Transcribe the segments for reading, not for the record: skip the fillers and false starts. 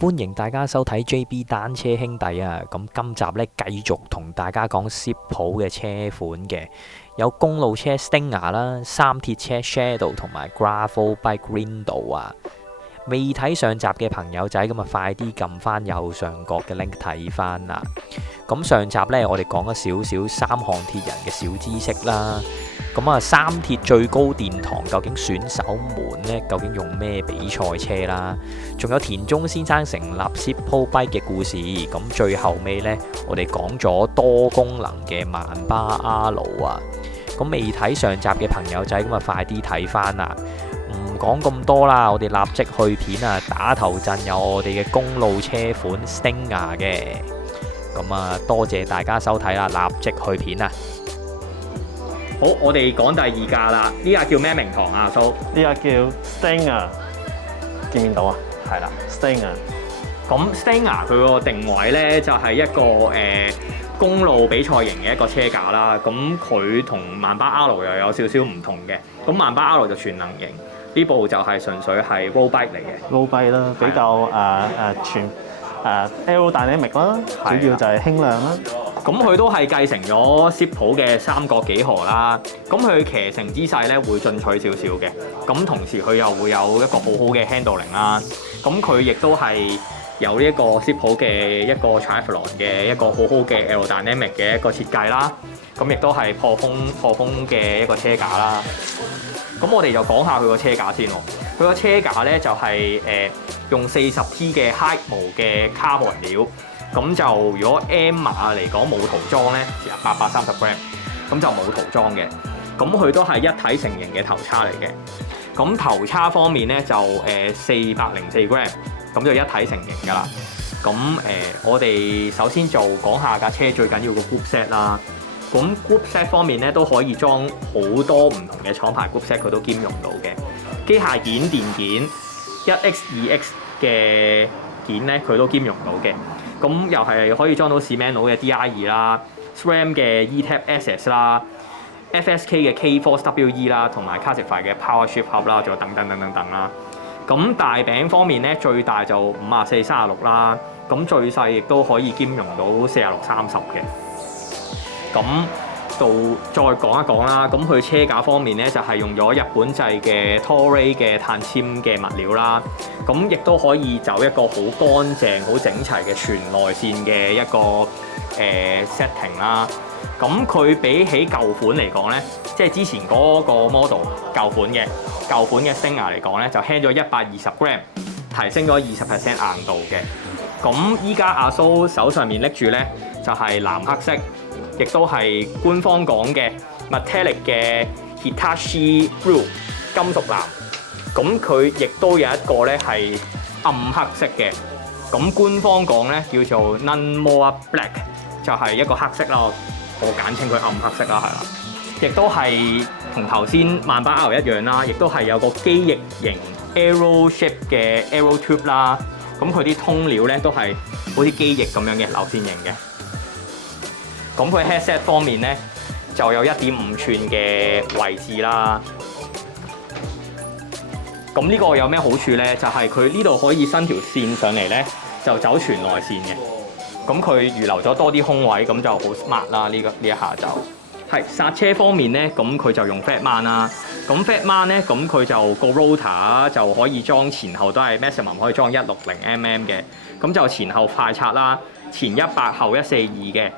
歡迎大家收睇 JB 單車兄弟啊！咁今集咧繼續同大家講 Zip-Po 嘅車款嘅，有公路車 Stinger 啦、三鐵車 Shadow 同埋 Gravel Bike Rindo 啊！未睇上集嘅朋友仔咁啊，快啲撳翻右上角嘅 link 睇翻啦！咁上集呢，我哋講咗少少三項鐵人嘅小知識啦。咁啊，三鐵最高殿堂究竟選手們呢？究竟用咩比賽車啦？仲有田中先生成立 Zip-Po Bike 嘅故事。咁最後尾呢，我哋講咗多功能嘅曼巴 R 啊。咁未睇上集嘅朋友仔咁啊，快啲睇翻啦！唔講咁多啦，我哋立即去片啊！打頭陣有我哋嘅公路車款 Stinger 嘅。咁啊，多謝大家收睇啦，立即去片啊！好，我哋講第二架啦。呢架叫咩名堂啊？蘇？呢架叫 Stinger， 見唔見到啊？係啦 ，Stinger。咁 Stinger 佢個定位咧就係一個公路比賽型嘅一個車架啦。咁佢同曼巴 R 又有少少唔同嘅。咁曼巴 R 就全能型，呢部就係純粹係 road bike 嚟嘅。road bike 啦，比較全aerodynamic 啦，主要就係輕量啦。咁佢都係繼承咗 Zip-Po 嘅三角幾何啦。咁佢騎乘姿勢咧會進取少少嘅。咁同時佢又會有一個好好嘅 handling 啦。咁佢亦都係有呢一個 Zip-Po 嘅一個 Triathlon 嘅一個好好嘅 aerodynamic 嘅一個設計啦。咁亦都係破風嘅一個車架啦。咁我哋就講下佢個車架先喎。佢個車架咧就係用40T 嘅 Hide 毛嘅 carbon 料。咁就如果 M 碼嚟講冇塗裝咧，830 gram， 咁就冇塗裝嘅。咁佢都係一體成型嘅頭叉嚟嘅。咁頭叉方面咧就404 gram， 咁就一體成型㗎啦。咁我哋首先就講下架車最緊要個 group set 啦。咁 group set 方面咧都可以裝好多唔同嘅廠牌 group set， 佢都兼容到嘅。機械件、電件 1X、2X 嘅件咧，佢都兼容到嘅。咁又係可以裝到 Shimano 嘅 DR2 啦、SRAM 嘅 E-TAP SS 啦、FSK 嘅K-Force WE 啦，同埋 Classify 嘅 Power Shift Hub 啦，仲有等啦。咁大餅方面咧，最大就54、36啦，咁最細亦都可以兼容到46、30嘅。咁到再講一講啦，咁佢車架方面咧就係用咗日本製嘅 Toray 嘅碳纖嘅物料啦，咁亦都可以走一個好乾淨、好整齊嘅全內線嘅一個setting 啦。咁佢比起舊款嚟講咧，即係之前嗰個 model 舊款嘅 Stinger 嚟講咧，就輕咗120 gram， 提升咗20% 硬度嘅。咁依家阿蘇手上面拎住咧就係藍黑色。亦都係官方講嘅 metallic 嘅 Hitachi Blue 金屬藍，咁佢亦都有一個咧係暗黑色嘅，咁官方講咧叫做 None More Black， 就係一個黑色啦，我簡稱佢暗黑色啦，係啦，亦都係同頭先曼巴 R 一樣啦，亦都係有個機翼型 Arrow Shape 嘅 Arrow Tube 啦，咁佢啲通料咧都係好似機翼咁樣嘅流線型嘅。咁佢 headset 方面咧就有1.5寸嘅位置啦。咁呢個有咩好處咧？就係佢呢度可以伸條線上嚟咧，就走全內線嘅。咁佢預留咗多啲空位，咁就好 smart 啦。呢一下就係剎車方面咧，咁佢就用 Fat Mount 啦。咁 Fat Mount 咧，咁佢就個 rotor 就可以裝前後都係 maximum 可以裝160mm 嘅。咁就前後快拆啦，前100後142嘅。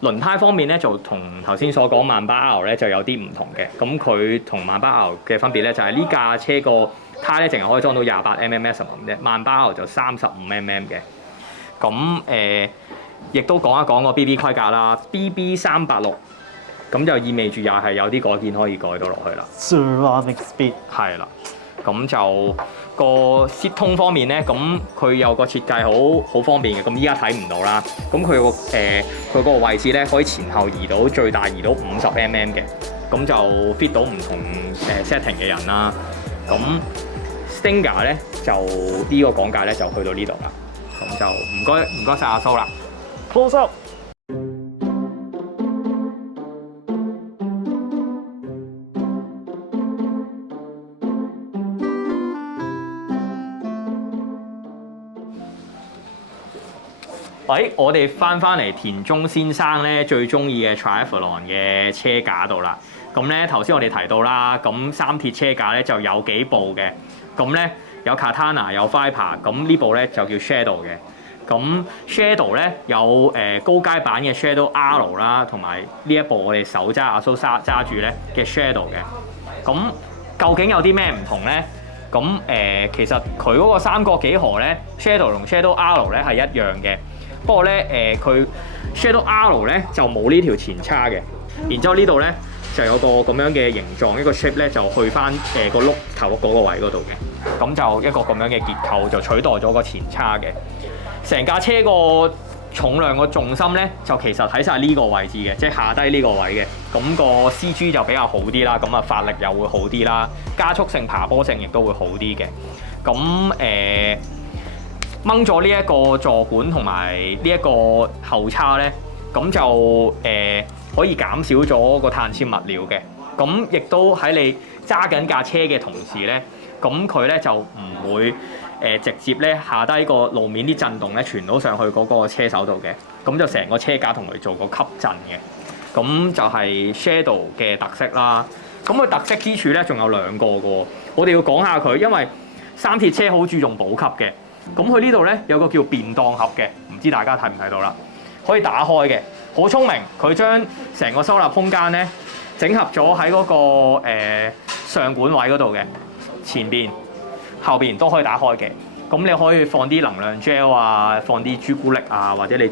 輪胎方面咧，就同頭先所講曼巴 R 咧就有啲唔同嘅。咁佢同曼巴 R 嘅分別咧，就係呢架車個胎咧淨係可以裝到28mm maximum 啫，曼巴 R 就35mm嘅。咁亦都講一講個 BB 規格啦 ，BB 386，咁就意味住又係有啲改件可以改到落去啦。Ceramic Speed 係啦，咁就個 seat 通方面咧，咁佢有個設計好方便嘅，咁依家睇唔到啦。咁佢個位置咧可以前後移到最大移到50mm嘅，咁就 fit 到唔同setting 嘅人啦。咁 Stinger 咧就呢個講解咧就去到呢度啦。咁就唔該晒阿蘇啦。Close up。我哋翻嚟田中先生咧最中意嘅 Triathlon 嘅車架度啦。咁咧頭先我哋提到啦，咁三鐵車架咧就有幾部嘅。咁咧有 Katana 有 Viper， 咁呢部咧就叫 Shadow 嘅。咁 Shadow 咧有高階版嘅 Shadow R 啦，同埋呢一部我哋手揸阿蘇揸住咧嘅 Shadow 嘅。咁究竟有啲咩唔同咧？咁其實佢嗰個三角幾何咧 ，Shadow 同 Shadow R 咧係一樣嘅。不過咧佢 Shadow R 咧就冇呢條前叉嘅。然之後呢度咧就有個咁樣嘅形狀，一個 shape 咧就去翻個轆頭嗰個位嗰度嘅。咁就一個咁樣嘅結構就取代咗個前叉嘅。成架車個重量個重心咧，就其實喺晒呢個位置嘅，即係下低呢個位嘅。咁個 CG 就比較好啲啦，咁啊發力又會好啲啦，加速性、爬坡性亦都會好啲嘅。咁掹咗呢一個座管同埋呢一個後叉咧，咁就可以減少咗個碳纖物料嘅。咁亦都喺你揸緊架車嘅同時咧，咁佢咧就唔會直接咧下低個路面啲震動咧傳到上去嗰個車手度嘅，咁就成個車架同佢做個吸震嘅，咁就係 Shadow 嘅特色啦。咁佢特色之處咧仲有兩個嘅，我哋要講下佢，因為三鐵車好注重補給嘅。咁佢呢度咧有個叫便當盒嘅，唔知大家睇唔睇到啦？可以打開嘅，好聰明，佢將成個收納空間咧整合咗喺嗰個上管位嗰度嘅，前邊、後邊都可以打開嘅。咁你可以放啲能量 gel 啊，放啲朱古力啊，或者你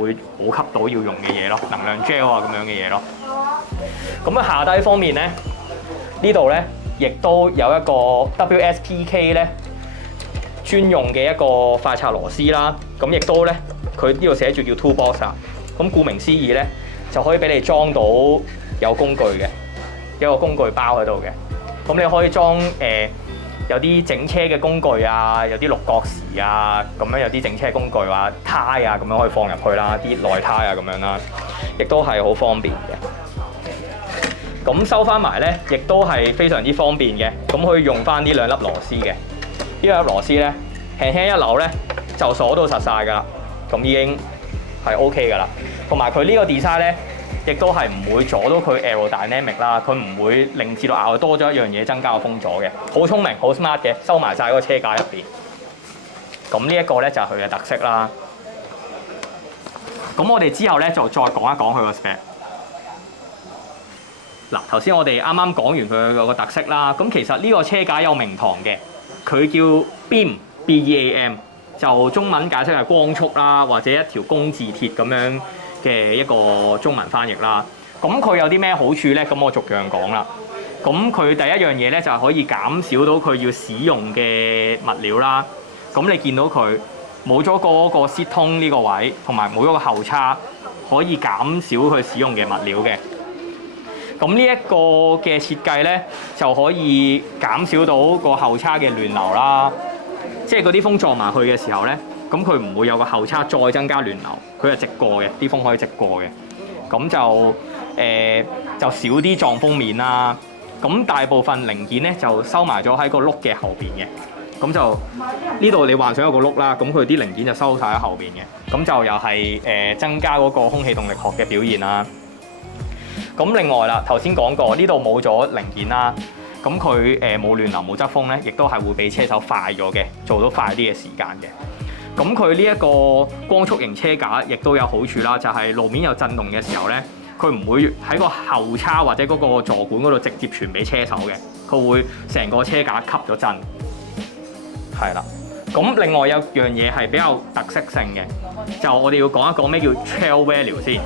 會補給到要用嘅嘢咯，能量 gel 啊咁樣嘅嘢咯。咁啊下低方面咧，呢度咧亦都有一個 WSPK 咧專用嘅一個快拆螺絲啦。咁亦都咧，佢呢度寫住叫 Toolbox 啊。咁顧名思義咧，就可以俾你裝到有工具嘅一個工具包喺度嘅。咁你可以裝有啲整車嘅工具啊，有啲六角匙啊，咁樣有啲整車工具啊，胎啊咁樣可以放入去啦，啲內胎啊咁樣啦，亦都係好方便嘅。咁收翻埋咧，亦都係非常之方便嘅。咁可以用翻呢兩粒螺絲嘅，呢兩粒螺絲咧輕輕一扭咧就鎖到實晒㗎啦。咁已經係 OK 㗎啦。同埋佢呢個 design 咧，亦都係唔會阻到佢 aerodynamic 啦，佢唔會令至到額外多咗一樣嘢增加個風阻嘅，好聰明好 smart 嘅，收埋晒嗰個車架入邊。咁呢一個咧就係佢嘅特色啦。咁我哋之後咧就再講一講佢個 spec。嗱，頭先我哋啱啱講完佢個特色啦，咁其實呢個車架有名堂嘅，佢叫 BEAM， 就中文解釋係光束啦，或者一條工字鐵咁樣嘅一個中文翻譯啦。咁佢有啲咩好處咧？咁我逐樣講啦。咁佢第一樣嘢咧就係可以減少到佢要使用嘅物料啦。咁你見到佢冇咗嗰個 seat 通呢個位，同埋冇咗個後叉，可以減少佢使用嘅物料嘅。咁呢一個嘅設計咧，就可以減少到個後叉嘅亂流啦。即係嗰啲風撞埋去嘅時候咧，咁佢唔會有個後叉再增加亂流，佢係直過嘅，啲風可以直過嘅。咁就少啲撞風面啦。咁大部分零件咧就收埋咗喺個轆嘅後邊嘅。咁就呢度你幻想有個轆啦，咁佢啲零件就收晒喺後邊嘅。咁就又係增加嗰個空氣動力學嘅表現啦。咁另外啦，頭先講過呢度冇咗零件啦，咁佢冇亂流冇側風咧，亦都係會比車手快咗嘅，做到快啲嘅時間嘅。咁佢呢一個光束型車架亦都有好處啦，就係路面有震動嘅時候咧，佢唔會喺個後叉或者嗰個座管嗰度直接傳俾車手嘅，佢會成個車架吸咗震。係啦，咁另外有樣嘢係比較特色性嘅，就我哋要講一講咩叫 trail value 先。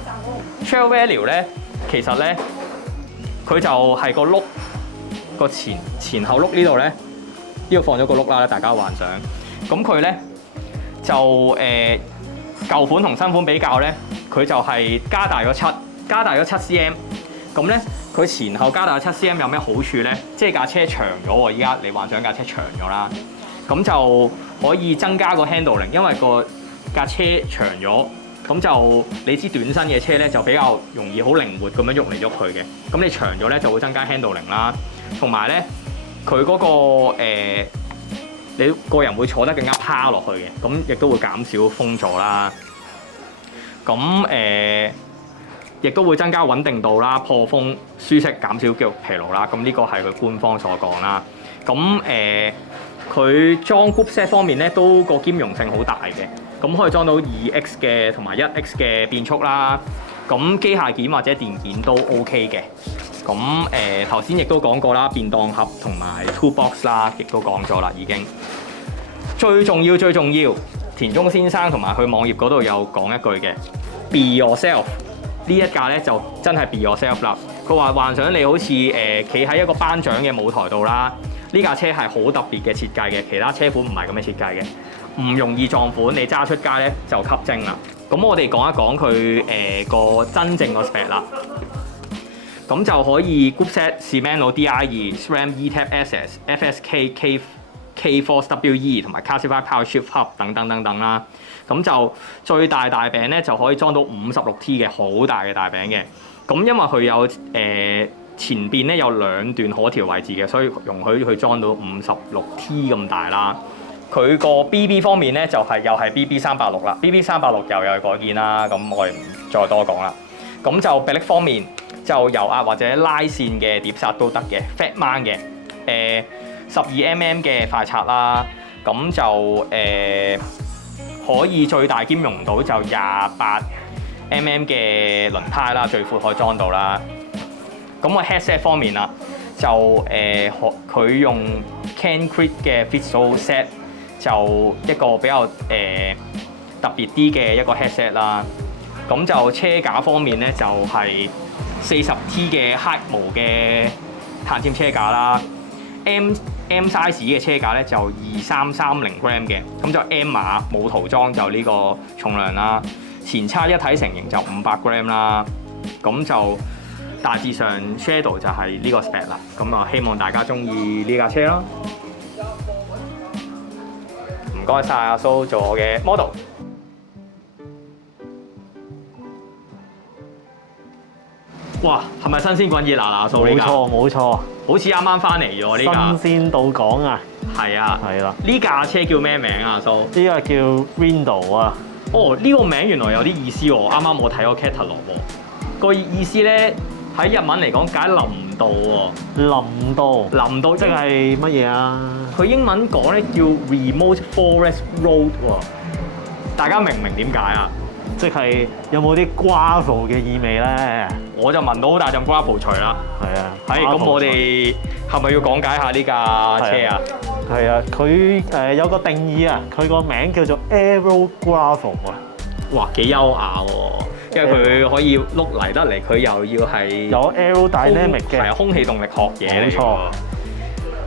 trail value 咧，其實咧佢就係個轆個前後轆呢度咧，呢度放咗個轆啦，大家幻想。咁佢咧就舊款同新款比較咧，佢就係加大咗7 cm。咁咧佢前後加大咗7 cm 有咩好處咧？即係架車長咗喎，依家你幻想架車長咗啦，咁就可以增加個 handling， 因為架車長咗。咁就你知短身嘅車咧就比較容易好靈活咁樣喐嚟喐去嘅，咁你長咗咧就會增加 handling 啦，同埋咧佢嗰個你個人會坐得更加趴落去嘅，咁亦都會減少風阻啦。咁亦都會增加穩定度啦、破風、舒適、減少肌肉疲勞啦。咁呢個係佢官方所講啦。咁佢裝 group set 方面咧，都個兼容性好大嘅。咁可以裝到 2X 嘅同埋 1X 嘅變速啦。咁機械件或者電件都 OK 嘅。咁頭先亦都講過啦，便當盒同埋 toolbox 啦，亦都講咗啦已經。最重要，田中先生同埋佢網頁嗰度有講一句嘅 ，Be yourself。呢一架咧就真係 be yourself 啦。佢話幻想你好似企喺一個頒獎嘅舞台度啦。呢架車係好特別嘅設計嘅，其他車款唔係咁嘅設計嘅，唔容易撞款。你揸出街咧就吸睛啦。咁我哋講一講佢個真正個 spec 啦。咁就可以 group set Shimano Di2、SRAM E-TAP SS、FSK K-Force WE 同埋 Classified Power Shift Hub 等啦。咁就最大餅咧就可以裝到 56T 嘅好大嘅大餅嘅。咁因為佢有前邊咧有兩段可調位置嘅，所以容許佢裝到 56T 咁大啦。佢個 BB 方面咧就又係 BB386啦，BB386又有改建啦。咁我哋唔再多講啦。咁就臂力方面就油壓或者拉線嘅碟剎都得嘅 ，fat mount 嘅，12mm 嘅快刷啦。咁就可以最大兼容到就28mm 嘅輪胎啦，最闊可以裝到啦。咁個 headset 方面啦，就佢用 Cancrit 嘅 Fitso Set， 就一個比較特別啲嘅一個 headset 啦。咁就車架方面咧，就係 40T 嘅 Hikmo 嘅碳纖車架啦。M size 嘅車架咧就2330 gram 嘅，咁就 M 碼冇塗裝就呢個重量啦。前叉一體成型就500 gram 啦，咁就大致上 Shadow 就係呢個 spec 啦。咁啊，希望大家中意呢架車啦。唔該晒阿蘇做我嘅 model。哇，係咪新鮮滾熱辣啊？蘇呢架？冇錯，好似啱啱翻嚟喎呢架。新鮮到講啊！係啊，係啦。呢架車叫咩名啊？蘇？呢個叫 Rindo 啊。哦，呢個名原來有啲意思喎。啱啱我睇過 catalog 喎。個意思咧喺日文嚟講解林道喎。林道即係乜嘢啊？佢英文講咧叫 Remote Forest Road 喎。大家明唔明點解啊？即係有冇啲 gravel 嘅意味咧？我就聞到好大陣 gravel 除啦。係啊。係咁，我哋係咪要講解下呢架車啊？係啊，佢有個定義啊，佢個名叫做 Aero Gravel 啊。哇，幾優雅喎！因為佢可以碌嚟得嚟，佢又要係有 aerodynamic 嘅，係空氣動力學嘢嚟㗎。冇錯。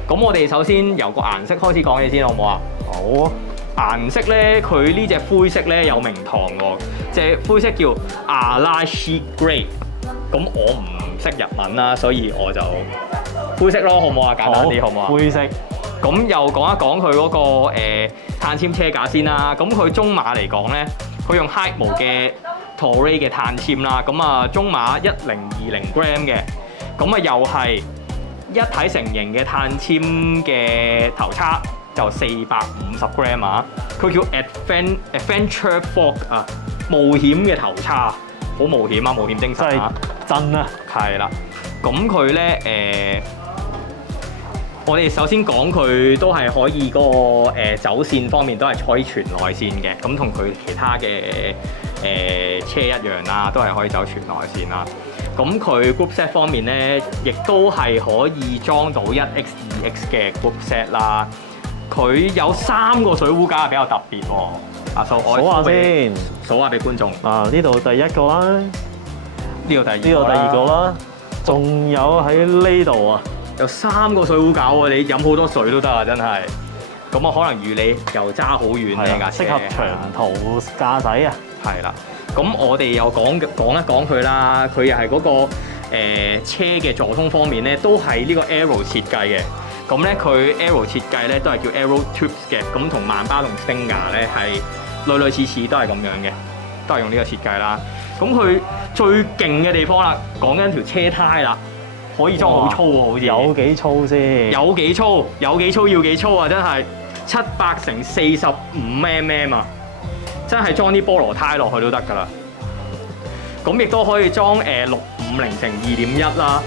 咁我哋首先由個顏色開始講起先，好唔好啊？好啊。顏色咧，佢呢隻灰色咧有名堂喎，隻灰色叫 Arashi Grey。咁我唔識日文啦，所以我就灰色咯，好唔好啊？簡單啲好唔好啊？灰色。咁又講一講佢嗰個碳纖車架先啦。咁佢中碼嚟講咧，佢用 Hikmo 嘅 Toray 嘅碳纖啦。咁啊，中碼1020 gram 嘅，咁啊又係一體成型嘅碳纖嘅頭叉。就450 gram 啊！佢叫 Adventure Fork 啊，冒險嘅頭叉，好冒險啊！冒險精神啊！真啊！係啦，咁佢咧我哋首先講佢都係可以嗰個走線方面都係可以全內線嘅，咁同佢其他嘅車一樣啦，都係可以走全內線啦。咁佢 group set 方面咧，亦都係可以裝到 1X、2X 嘅 group set 啦。佢有3個水壺架比較特別喎。阿蘇，我數下先，數下俾觀眾。啊，呢度第一個啦，呢度第二個啦，仲有喺呢度啊，有3個水壺架喎，你飲好多水都得啊，真係。咁啊，可能預你又揸好遠呢架車，適合長途駕駛啊。係啦，咁我哋又講一講佢啦。佢又係嗰個車嘅座通方面咧，都係呢個 Aero 設計嘅。咁咧佢 Aero 設計咧都係叫 Aero Tubes 嘅，咁同曼巴同 Stinger 咧係類似都係咁樣嘅，都係用呢個設計啦。咁佢最勁嘅地方啦，講緊條車胎啦，可以裝好粗喎，好似有幾粗先？有幾粗要幾粗啊！真係700×45mm啊，真係裝啲菠蘿胎落去都得㗎啦。咁亦都可以裝6502.1啦。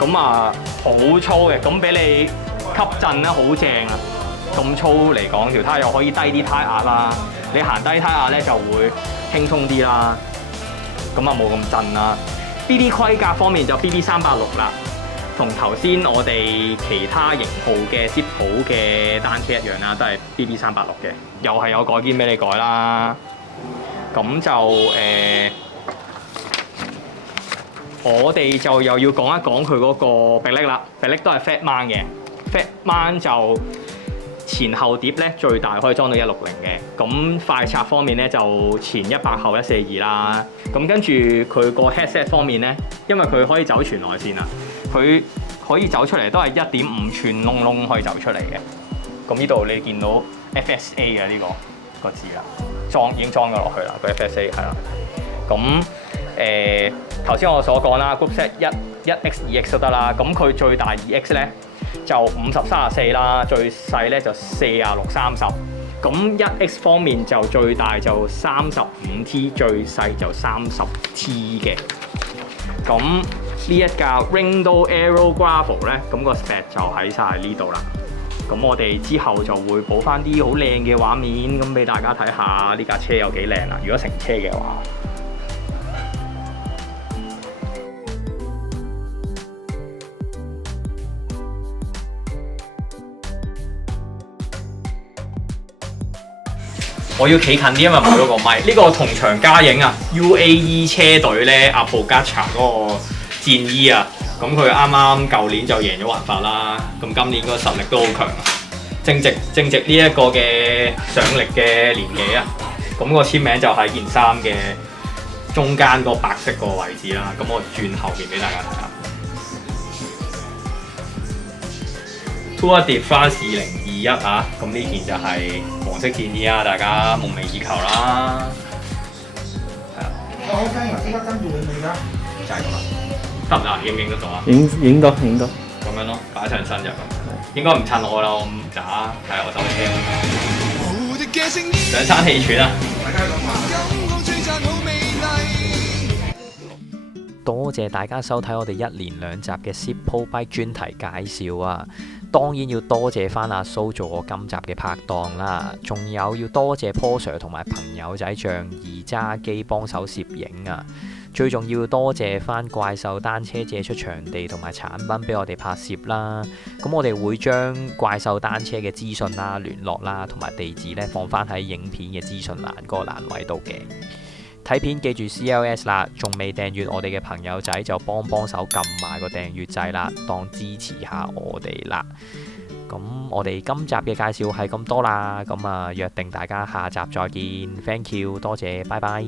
咁啊好粗嘅，咁俾你吸震咧好正啊！咁粗嚟講，條胎又可以低啲胎壓啦。你行低胎壓咧就會輕鬆啲啦。咁啊冇咁震啦。BB 規格方面就 BB386啦，同頭先我哋其他型號嘅 Zip 普嘅單車一樣啦，都係 BB386嘅，又係有改件俾你改啦。咁就我哋就又要講一講佢嗰個迫力啦。迫力都係 Fat Mount 嘅，Fat Mount 就前後碟咧最大可以裝到160嘅。咁快拆方面咧就前100後142啦。咁跟住佢個 headset 方面咧，因為佢可以走全內線啊，佢可以走出嚟都係1.5寸窿窿可以走出嚟嘅。咁呢度你見到 FSA 嘅呢個字啦，已經裝咗落去啦，個 FSA 係啦。咁頭先我所講啦 ，Group Set 1X 2X 都得啦。咁佢最大 2X 咧就50-34啦，最細咧就46-30。咁 1X 方面就最大就 35T， 最細就 30T 嘅。咁呢一架 Ringdo Aero Gravel 咧，咁個 spec 就喺晒呢度啦。咁我哋之後就會補翻啲好靚嘅畫面，咁俾大家睇下呢架車有幾靚啊！如果成車嘅話。我要企近啲，因為冇咗個咪。呢個同場加映啊 ，UAE 車隊咧，阿布加查嗰個戰衣啊，咁佢啱啱舊年就贏咗環法啦，咁今年個實力都好強啊，正值呢一個嘅上力嘅年紀啊，咁個簽名就喺件衫嘅中間個白色個位置啦，咁我轉後邊俾大家睇下。Tour de France 2021啊，咁呢件就係黃色戰衣啊，大家夢寐以求啦。係啊。我好聽啊！即刻跟住你嚟㗎。就係咁啦。得唔得？影唔影得到啊？影到影到。咁樣咯，擺上身就咁。應該唔襯我啦，我唔渣，係我手車。兩餐氣喘啊！大家咁話。多謝大家收睇我哋1連2集嘅 Zip 普 Bike 專題介紹啊！當然要多謝翻阿蘇做我今集嘅拍檔啦，仲有要多謝 Paul Sir 同埋朋友仔仗義揸機幫手攝影啊！最重要多謝翻怪獸單車借出場地同埋產品俾我哋拍攝啦。咁我哋會將怪獸單車嘅資訊啦、聯絡啦同埋地址呢放翻喺影片嘅資訊欄嗰個欄位度嘅。睇片記住 CLS 啦，仲未訂閱我哋嘅朋友仔就幫手撳埋個訂閱掣啦，當支持下我哋啦。咁我哋今集嘅介紹係咁多啦，咁約定大家下集再見 ，Thank you， 多謝，拜拜。